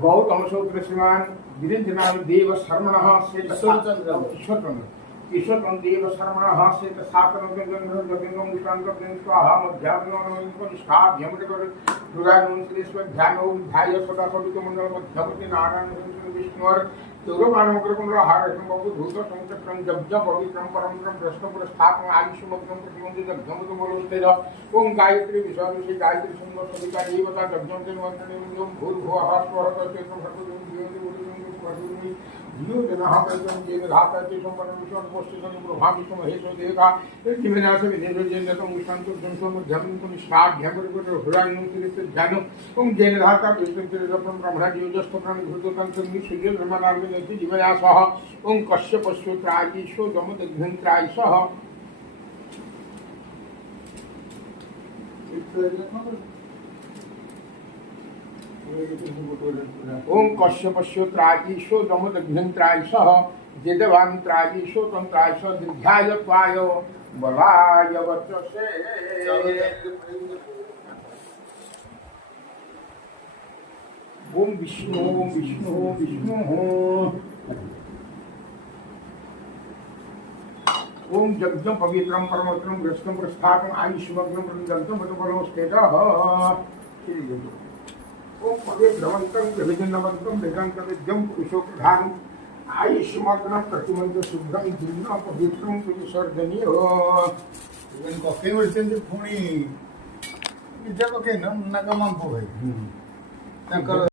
गौतम सूत्र श्रीमान गिरिंजनाल देव शर्मणः से ईश्वरचंद्र देव शर्मणः से सातनों निष्ठांग स्वाहा मध्याग्नो निष्ठा ध्यमकर दुर्गानुश्रेष्ठ ध्यानो ध्याय सदा सवितो मंडल मध्यवर्ती नारायण विष्णुवर गौरवानुग्रह हार बाबू धूत संचक्रम जब्ज पवित्रम परमक्रम भ्रष्टपुर स्थापन आयुष्यमग्रम प्रतिबंधित जग्धमुत बोलोस्तेज ओम गायत्री विश्वासी गायत्री सुंदर सविता देवता जग्धम के मंत्रणीय भूर्भुवः स्वः चेतन भगवती दिव्य जीव जनाः प्रजन जेन धातते संपन्न विश्व पोष्टितं ब्रह्मा विष्णु महेश देवता किमनास विनेन्द्र जैन तम शांतो संसो मध्यम को निष्ठाभ्यम को हृदय तिरित ध्यान ओम जैन धाता विष्णु तिरजपम ब्रह्मणा जीवजस्त प्राण भूततं संगि सूर्य ब्रह्मनार्ग नेति जीवयासः ओम कश्यपस्योत्रायिषो जमदग्नित्रायिषः ओम कश्यपस्योत्रायिषो जमदग्नित्रायिषः जेदवान्त्रायिषो तंत्रायिषः दीर्घायत्वाय बलाय वर्चसे ओम विष्णु विष्णु विष्णु ओम जग्जम पवित्रम परमोत्तम ग्रस्तम प्रस्थापम आयुष्मग्नम प्रजग्जम बलस्तेजः ओम पवित्रवंतम विभिन्नवंतम वेदांतविद्यम पुरुषो प्रधान आयुष्मग्नम प्रतिमंद शुभ्रम दिव्यम पवित्रम विसर्जनीय इनको फेवरेट से पुणी जब के नगमम हो भाई